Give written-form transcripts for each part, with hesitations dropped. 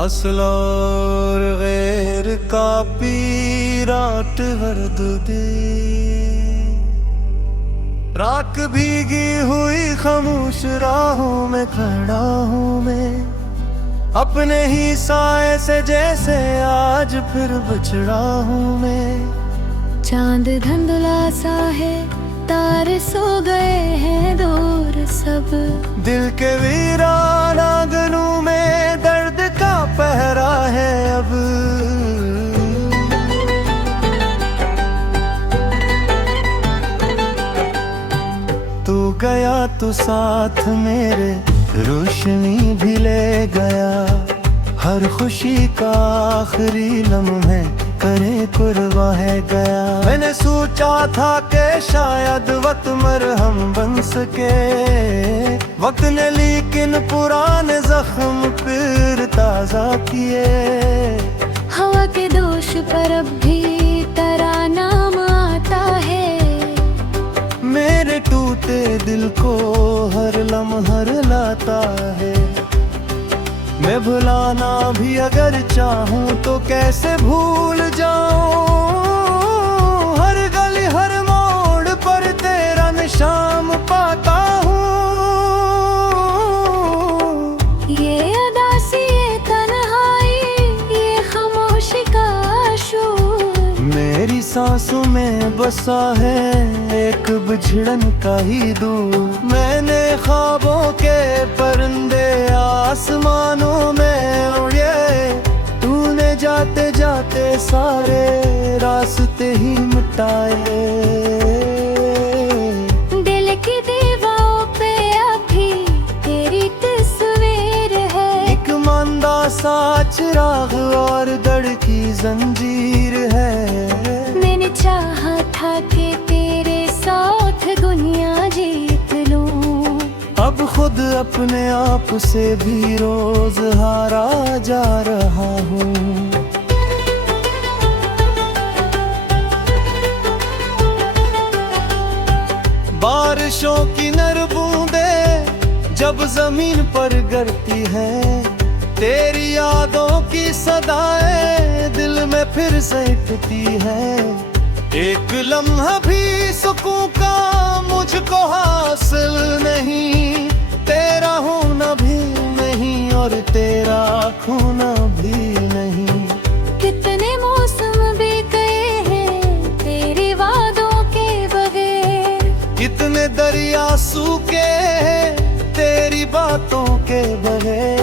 असल और गैर का पीराट वर्द दे, राख भीगी हुई खामोश राहों में खड़ा हूँ मैं, अपने ही साए से जैसे आज फिर बिछड़ा हूँ मैं। चांद धुंधला सा है, तारे सो गए हैं दूर सब, दिल के वीरान आंगनों में दर्द का पहरा है अब। तू गया तो साथ मेरे रोशनी भी ले गया, हर खुशी का आखिरी लम्हे करे कुर्बान है गया। मैंने सोचा था कि शायद वक्त मरहम बन सके, वक्त ने लेकिन पुराने जख्म फिर ताजा किए। हवा के दोष पर अब भी तेरा नाम आता है, मेरे टूटे दिल को हर लम्हा लाता है। मैं भुलाना भी अगर चाहूँ तो कैसे भूल जाऊँ, हर गली हर मोड़ पर तेरा निशान पाता हूँ। ये अदासी, ये तन्हाई, ये खामोशी का शोर, मेरी सांसों में बसा है एक बिछड़न का ही दूर। मैंने ख्वाबों के परिंदे आसमानों में उड़े, तूने जाते जाते सारे रास्ते ही मिटाए। दिल की दीवारों पे अभी तेरी तस्वीर है, एक मांदा सा चिराग और दर्द की जंजीर है। मैंने चाहा था कि तेरे साथ दुनिया जीत लूं, अब खुद अपने आप से भी रोज हारा जा रहा हूँ। बारिशों की नर बूंदें जब जमीन पर गिरती है, तेरी यादों की सदाएं दिल में फिर से उठती है। एक लम्हा भी सुकून का मुझको हासिल नहीं, तेरा होना भी नहीं और तेरा खोना भी नहीं। कितने मौसम भी गए हैं तेरे वादों के बगैर, कितने दरिया सूखे हैं तेरी बातों के बगैर।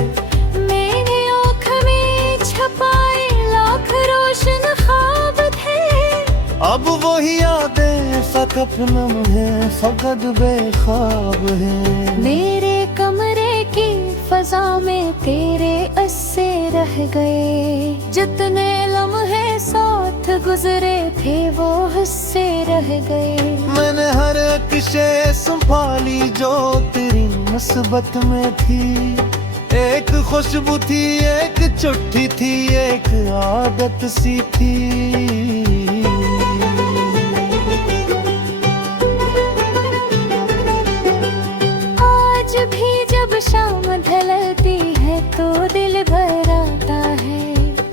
मैंने आँख में छुपाए लाख रोशन ख्वाब थे, अब वही यादें फकत नम है, फकत बेख्वाब है। मेरे कमरे की फजा में तेरे अस्से रह गए, जितने लम्हे साथ गुजरे थे वो हिस्से रह गए। मैंने हर एक शे संभाली जो तेरी मुसीबत में थी, एक खुशबू थी, एक चिट्ठी थी, एक आदत सी थी। आज भी जब शाम ढलती है तो दिल भर आता है,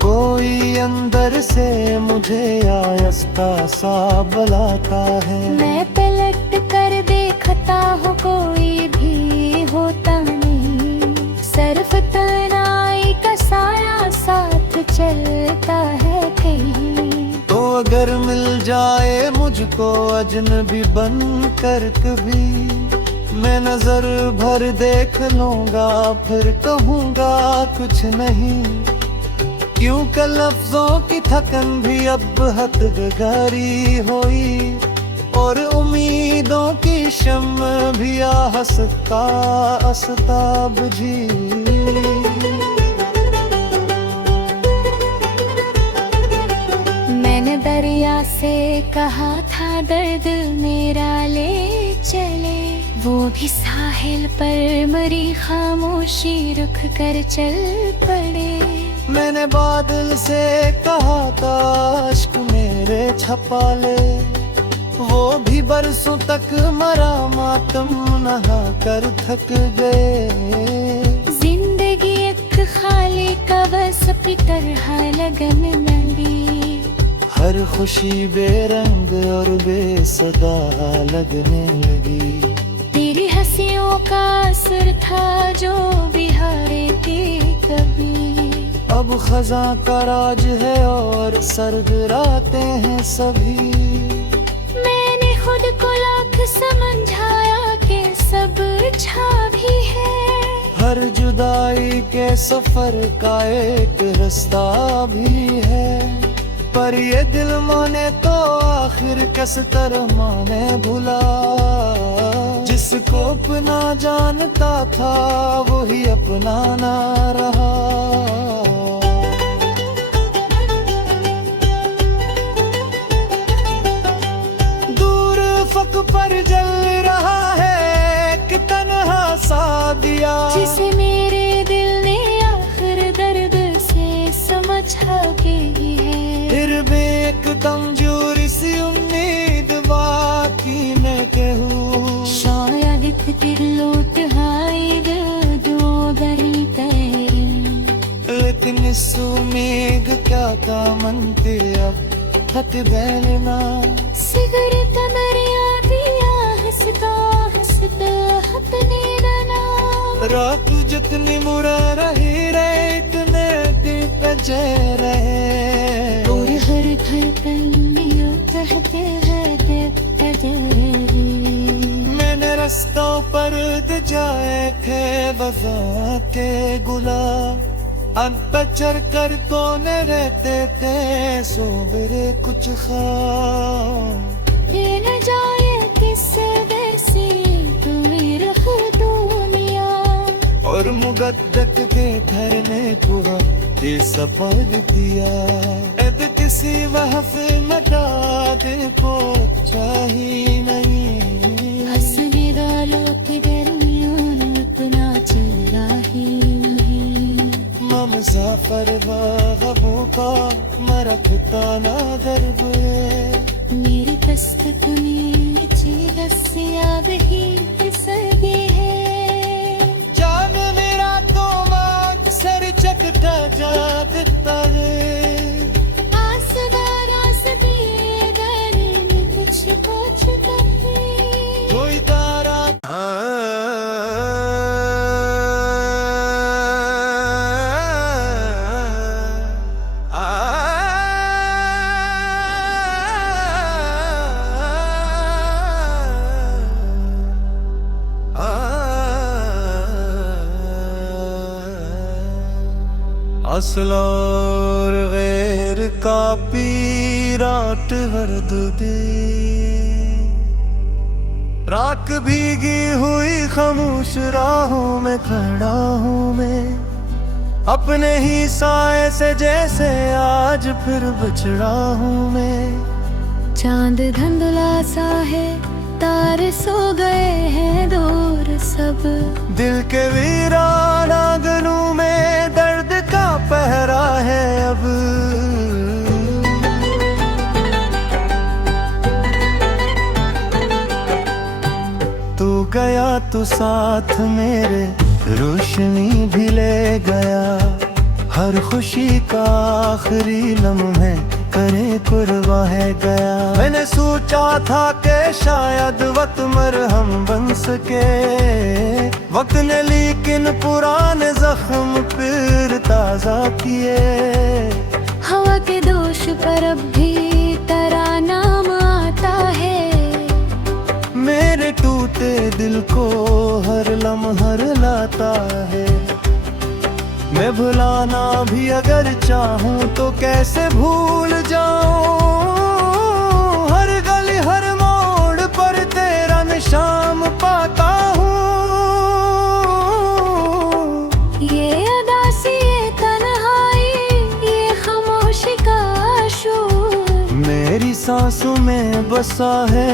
कोई अंदर से मुझे आहिस्ता सा बुलाता है। मैं पलट कर देखता हूँ कोई भी होता नहीं, सिर्फ तन्हाई का साया साथ चलता है कहीं। तो अगर मिल जाए मुझको अजनबी बन कर कभी, मैं नजर भर देख लूंगा फिर कहूँगा कुछ नहीं। क्यों कि लफ्जों की थकन भी अब हद गुजारी हुई, और उम्मीदों की शम्म भी आहिस्ता आहिस्ता बुझी। मैंने दरिया से कहा था दर्द मेरा ले चले, वो भी साहिल पर मरी खामोशी रुक कर चल पड़े। मैंने बादल से कहा था अश्क मेरे छपा ले, वो भी बरसों तक मरा मातम नहा कर थक गए। जिंदगी एक खाली कब्र दिवस की तरह लगन लगी। हर खुशी बेरंग और बेसदा लगने लगी। तेरी हंसियों का असर था जो बिहारे थी कभी। अब खजा का राज है और सर्द रातें हैं सभी। मैंने खुद को लाख समझाया कि सब छा भी है। हर जुदाई के सफर का एक रास्ता भी है। पर ये दिल माने तो आखिर किस तरह माने भुला। जिसको अपना जानता था वही अपना ना रहा। दूर फक पर जल रहा है कि तन्हा सा दिया। जिसे मेरे दिल ने आखिर दर्द से समझा के ही है। फिर भी एक कमजोरी सी उम्मीद बाकी न कहूँ। शायद फिर लौट आएगा दो दरी तेरी। लेकिन इस उम्मीद क्या काम तेरे अब खत बैलना। सिगरेट मरिया दिया हंसता हंसता हथने लना। रात जितनी मुरा रही रहे इतने दीप जय रहे। और हर घर तन्नियों कहते हैं मैंने रास्तों पर जाए थे बजा के गुलाब। अब चढ़ कर कौन रहते थे सोबरे कुछ ख्वाब। ये न जाए किससे वैसी तू रख दुनिया। और मुगद्दत के घर ने तुहा ये सफर दिया। ऐद किसी महफिल में दे को चाहिए नहीं। हंसने वालों के दरमियान अपना चेहरा ही नहीं। मुसाफिर बागों का मरा ठिकाना दर्द है। मेरी दस्तक में रस्सियाँ भी फिसलती है। जान मेरा तो माँ सर चकता जा देता है। आसमान आसमां घर में कुछ पूछता है। कोई तारा असल और गैर का पीराट वर्द दे। राख भीगी हुई खामोश राहों में खड़ा हूँ मैं। अपने ही साए से जैसे आज फिर बिछड़ा हूँ मैं। चांद धुंधला सा है तारे सो गए हैं दूर सब। दिल के वीरान आंगनों में दर्द का पहरा है अब। तू गया तो साथ मेरे रोशनी भी ले गया। हर खुशी का आखिरी लम्हे करे कुर्बा है गया। मैंने सोचा था कि शायद वक्त मरहम बन सके। वक्त ने लेकिन पुराने जख्म फिर ताजा किए। हवा के दोष पर अब भी तेरा नाम आता है। मेरे टूटे दिल को हर लम्हा लाता है। मैं भुलाना भी अगर चाहूँ तो कैसे भूल जाऊँ। हर गली हर मोड़ पर तेरा निशान पाता हूँ। ये अदासी ये तन्हाई ये खामोशी का शोर। मेरी सांसों में बसा है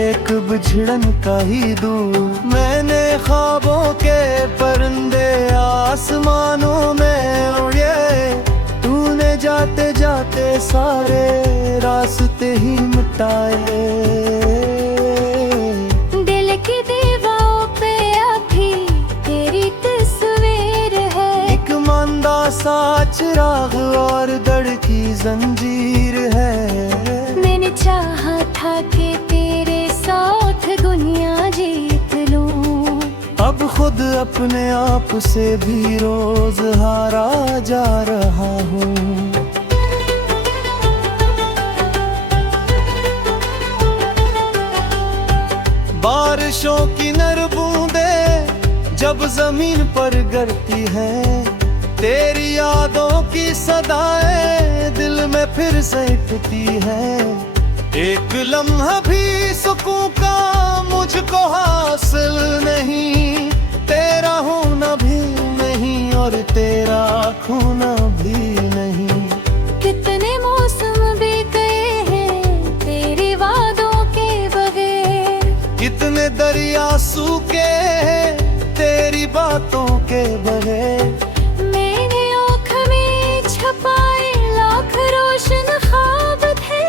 एक बिछड़न का ही दूर। मैंने ख्वाबों के परिंदे आसमानों में उड़े। तूने जाते जाते सारे रास्ते ही मिटाए। दिल की दीवारों पे अभी तेरी तस्वीर है। एक मंदा सा खुद अपने आप से भी रोज हारा जा रहा हूँ। बारिशों की नर बूंदें जब जमीन पर गिरती है, तेरी यादों की सदाएं दिल में फिर से उठती है। एक लम्हा भी सुकून का मुझको हासिल नहीं, तेरा होना भी नहीं और तेरा खोना भी नहीं। कितने मौसम भी गए हैं तेरी वादों के बगैर, कितने दरिया सूखे हैं तेरी बातों के बगैर। मैंने आँख में छुपाए लाख रोशन ख्वाब थे,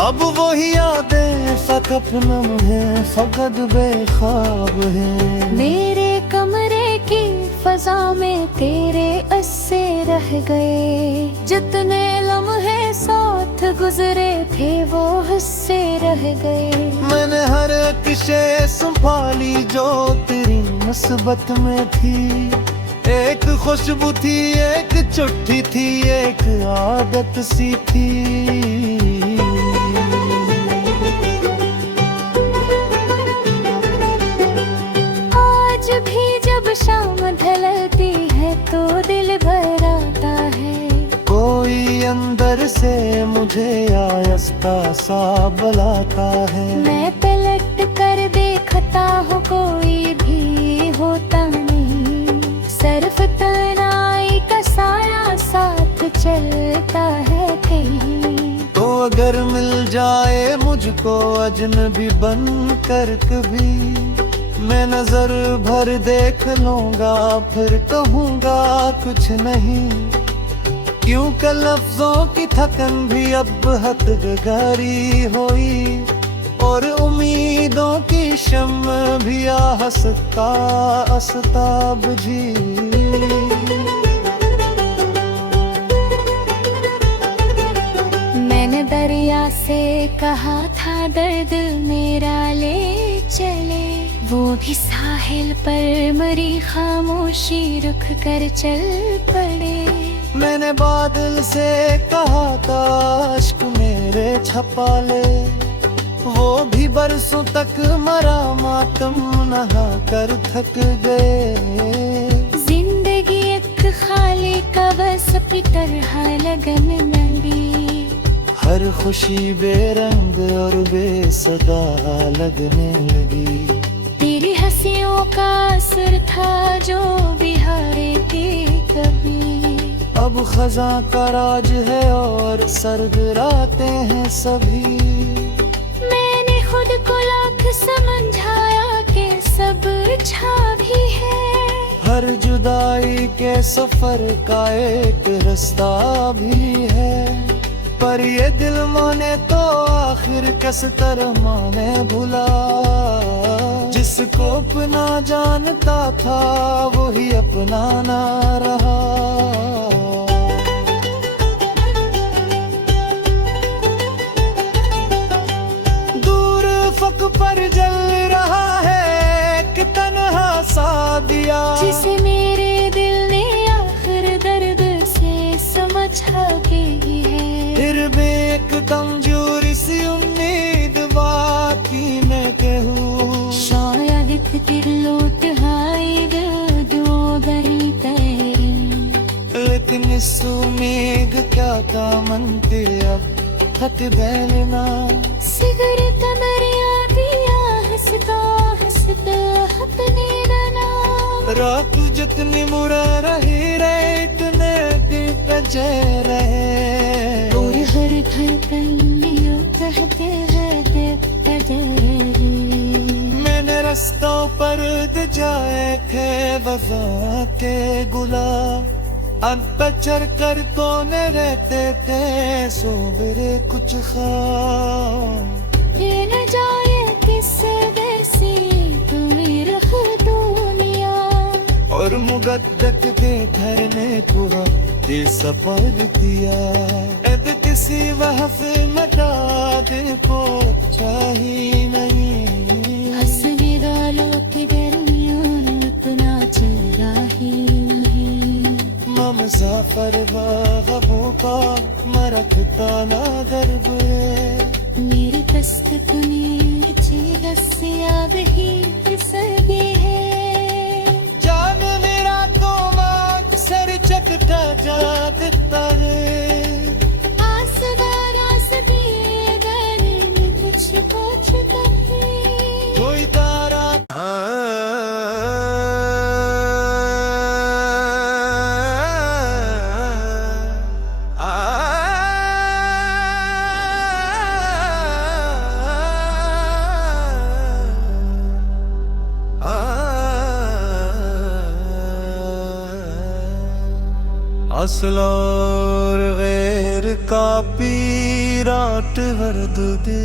अब वही यादें फकत नम है, फकत बेख्वाब है। मेरे कमरे की फजा में तेरे अस्से रह गए, जितने लम्हे साथ गुजरे थे वो हिस्से रह गए। मैंने हर एक शे संभाली जो तेरी मुसीबत में थी, एक खुशबू थी, एक चिट्ठी थी, एक आदत सी थी। आज भी जब शाम ढलती है तो दिल भर आता है, कोई अंदर से मुझे आहिस्ता सा बुलाता है। मैं पलट कर देखता हूँ कोई भी होता नहीं, सिर्फ तन्हाई का साया साथ चलता है कहीं। तो अगर मिल जाए मुझको अजनबी बन कर कभी, मैं नजर भर देख लूंगा फिर कहूँगा कुछ नहीं। क्यों कि लफ्जों की थकन भी अब हद गुजारी हुई, और उम्मीदों की शम्म भी आहिस्ता आहिस्ता बुझी। मैंने दरिया से कहा था दर्द मेरा ले चले, वो भी साहिल पर मरी खामोशी रुक कर चल पड़े। मैंने बादल से कहा था अश्क मेरे छपा ले, वो भी बरसों तक मरा मातम नहा कर थक गए। जिंदगी एक खाली कवस की तरह लगन लगी, हर खुशी बेरंग और बेसदा लगने लगी। तेरी हंसियों का असर था जो बिहारे थी कभी, अब खजा का राज है और सर्द रातें हैं सभी। मैंने खुद को लाख समझाया कि सब अच्छा भी है, हर जुदाई के सफर का एक रास्ता भी है। पर ये दिल माने तो आखिर किस तरह माने भुला, जिसको अपना जानता था वही अपना ना रहा। दूर फक पर जल रहा है कि तन्हा सा दिया, जिसे मेरे दिल ने आखिर दर्द से समझा के ही है। फिर भी एक कमजोरी सी उम्मीद बाकी मैं कहूँ, शायद फिर लौट आए दो गरी तेरी, लेकिन इस उम्मीद क्या कामनते अब थक बैलना। सिगरेट दरिया दिया हंसता हंसता हथने रना, रात जितनी मुरा रही रहे इतने दिन बजे रहे। और हर घर कहीं कहते हैं तेरी, मैंने रास्तों पर जाए थे वफा के गुलाब, अब चढ़ कर कौन रहते थे सोबरे कुछ ख्वाब। ये न जाए किस वैसी तुई रख दुनिया, और मुगद्दक के घर ने पूरा दे सपर दिया। अब किसी वहफ मदाद को चाहिए नहीं, हंसने वालों के दरमियान परवाह का मरकता ना गर्भ है मेरी दस्त तूने रस्सियाब ही फिसलती है जान मेरा तो माँ सर चकता जा दिखता है आसदारास दिए घर में कुछ पूछता है कोई तारा असल और गैर का पीराट वर्द दे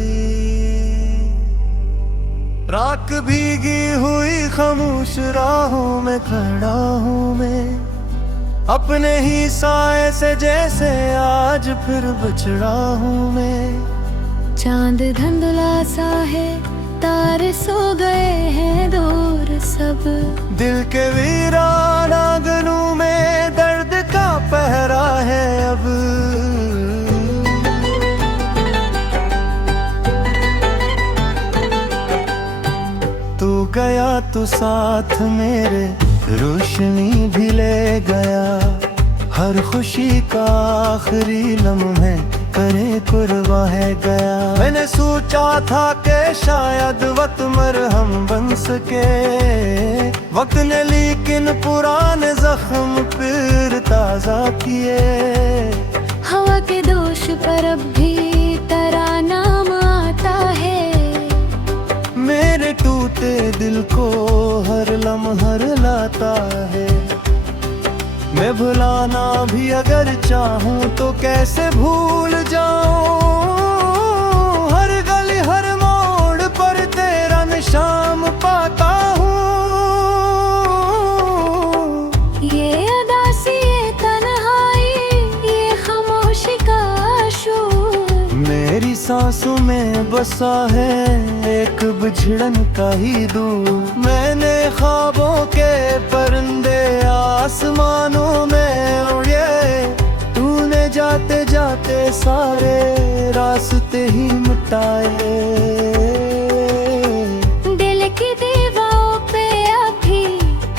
राख भीगी हुई खामोश राहों में खड़ा हूँ मैं अपने ही साए से जैसे आज फिर बिछड़ा हूँ मैं चांद धुंधला सा है तारे सो गए हैं दूर सब दिल के वीरान आंगनों में दर्द का पहरा है अब तू गया तो साथ मेरे रोशनी भी ले गया हर खुशी का आखिरी लम्हे करे कुर्बा है गया मैंने सोचा था कि शायद वक्त मरहम बन सके वक्त ने लेकिन पुराने जख्म फिर ताजा किए हवा के दोष पर अब भी तरानाम आता है मेरे टूटे दिल को हर लम्हा लाता है मैं भुलाना भी अगर चाहूँ तो कैसे भूल जाऊँ हर गली हर मोड़ पर तेरा निशान पाता हूँ ये अदासी ये तन्हाई ये खामोशी का शोर मेरी सांसों में बसा है एक बिछड़न का ही दूर मैंने ख्वाबों के परिंदे आसमानों में उड़े तूने जाते जाते सारे रास्ते ही मिटाए दिल की दीवारों पे अभी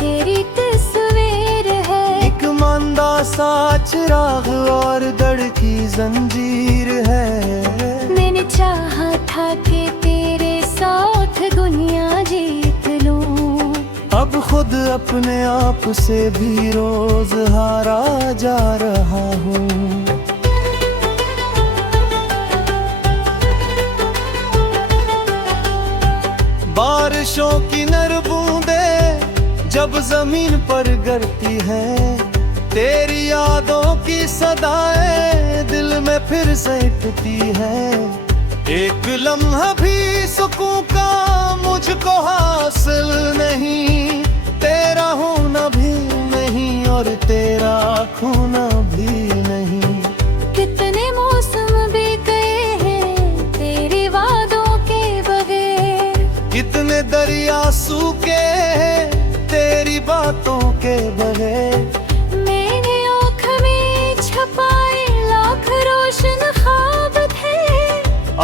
तेरी तस्वीर है एक मंदा सा चिराग और दड़ की जंजीर है मैंने चाहा था कि तेरे साथ दुनिया जीत लूं अब खुद अपने आप से भी रोज हारा जा रहा हूँ बारिशों की नर बूंदें जब जमीन पर गिरती है तेरी यादों की सदाएं दिल में फिर से उठती है एक लम्हा भी सुकून का मुझको हासिल नहीं तेरा होना भी नहीं और तेरा खोना भी नहीं कितने मौसम भी गए हैं तेरी वादों के बगैर कितने दरिया सूखे हैं तेरी बातों के बगैर मैंने आँख में छपाए लाख रोशन ख्वाब थे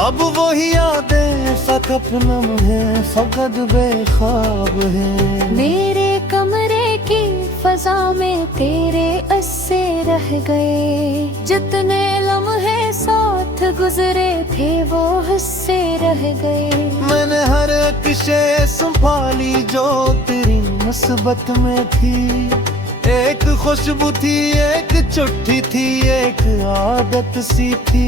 अब वही यादें फकत नम है फकत बेख्वाब है मेरे कमरे की फजा में तेरे अस्से रह गए जितने लम्हे साथ गुजरे थे वो हिस्से रह गए मैंने हर एक शे संभाली जो तेरी मुसीबत में थी एक खुशबू थी एक चिट्ठी थी एक आदत सी थी